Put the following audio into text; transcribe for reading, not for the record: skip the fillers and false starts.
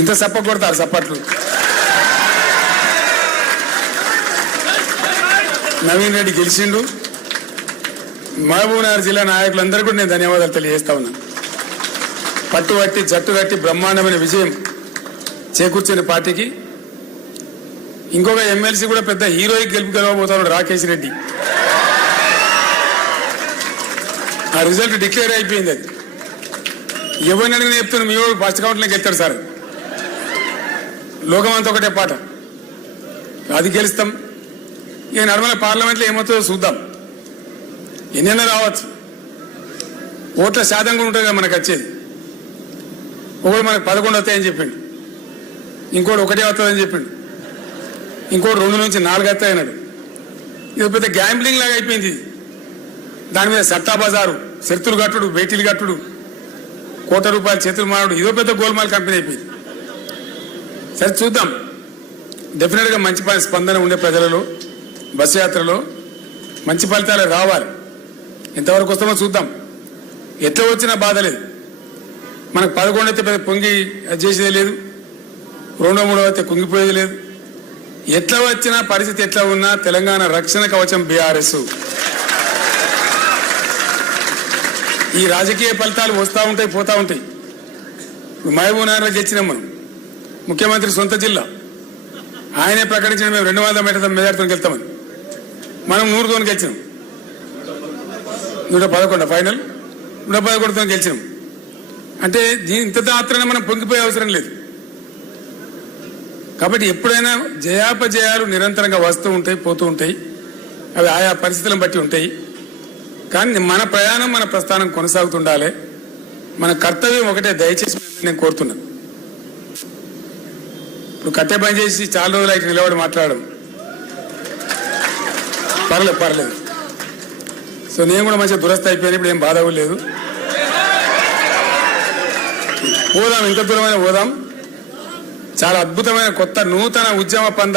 ఇంత సప్ప కొడతారు సప్పట్లు. నవీన్ రెడ్డి గెలిచిండు. మహబూబ్నగర్ జిల్లా నాయకులందరూ కూడా నేను ధన్యవాదాలు తెలియజేస్తా ఉన్నాను. పట్టుబట్టి జట్టు కట్టి బ్రహ్మాండమైన విజయం చేకూర్చిన పార్టీకి ఇంకొక ఎమ్మెల్సీ కూడా పెద్ద హీరోయిక్ గెలవబోతాడు, రాకేష్ రెడ్డి. ఆ రిజల్ట్ డిక్లేర్ అయిపోయింది. అది ఎవరిని అడిగిన చెప్తున్నా మీ వాడు ఫస్ట్ కౌంట్లోకి వెళ్తాడు సార్. లోకమంతా ఒకటే పాట, అది గెలుస్తాం. ఇక నర్మల పార్లమెంట్లో ఏమవుతుందో చూద్దాం. ఎన్నైనా రావచ్చు, ఓట్ల శాతం కూడా ఉంటుంది కదా మనకు వచ్చేది. ఒకడు మనకు 11 వస్తాయని చెప్పిండు, ఇంకోటి 1 వస్తుందని చెప్పిండు, ఇంకోటి 2 నుంచి 4 వస్తాయన్నాడు. ఇది పెద్ద గ్యాంబ్లింగ్ లాగా అయిపోయింది. దాని మీద సట్టా బజారు, శర్తులు కట్టుడు, బేటీలు కట్టుడు, ₹1 కోట్ల చేతులు మారుడు, ఇదో పెద్ద గోల్మాల్ కంపెనీ అయిపోయింది. సరే చూద్దాం. డెఫినెట్గా మంచి స్పందన ఉండే ప్రజలలో, బస్సు యాత్రలో మంచి ఫలితాలు రావాలి. ఎంతవరకు వస్తామో చూద్దాం. ఎట్లా వచ్చినా బాధ లేదు. మనకు 11 అయితే పెద్ద పొంగి చేసేది లేదు, 2, 3 అయితే కుంగిపోయేది లేదు. ఎట్లా వచ్చినా పరిస్థితి ఎట్లా ఉన్నా తెలంగాణ రక్షణ కవచం బీఆర్ఎస్. ఈ రాజకీయ ఫలితాలు వస్తూ ఉంటాయి, పోతూ ఉంటాయి. మహబూబ్నగర్లో గెలిచినాం మనం. ముఖ్యమంత్రి సొంత జిల్లా, ఆయనే ప్రకటించిన మేము 200 మీటర్ల మెజార్టీతో గెలుస్తామని. మనం 100తో గెలిచినాం. 111 ఫైనల్ 111తో గెలిచినాం. అంటే ఇంత మాత్రాన మనం పొంగిపోయే అవసరం లేదు. కాబట్టి ఎప్పుడైనా జయాపజయాలు నిరంతరంగా వస్తూ ఉంటాయి, పోతూ ఉంటాయి. అవి ఆయా పరిస్థితులను బట్టి ఉంటాయి. కానీ మన ప్రయాణం, మన ప్రస్థానం కొనసాగుతుండాలి. మన కర్తవ్యం ఒకటే, దయచేసి నేను కోరుతున్నా. ఇప్పుడు కట్టె పని చేసి చాలా రోజులు అయితే నిలబడి మాట్లాడడం పర్లేదు. సో నేను కూడా మంచిగా దురస్థ అయిపోయాను. ఇప్పుడు ఏం బాధ లేదు. పోదాం, ఇంత దూరమైన పోదాం. చాలా అద్భుతమైన కొత్త నూతన ఉద్యమ పంద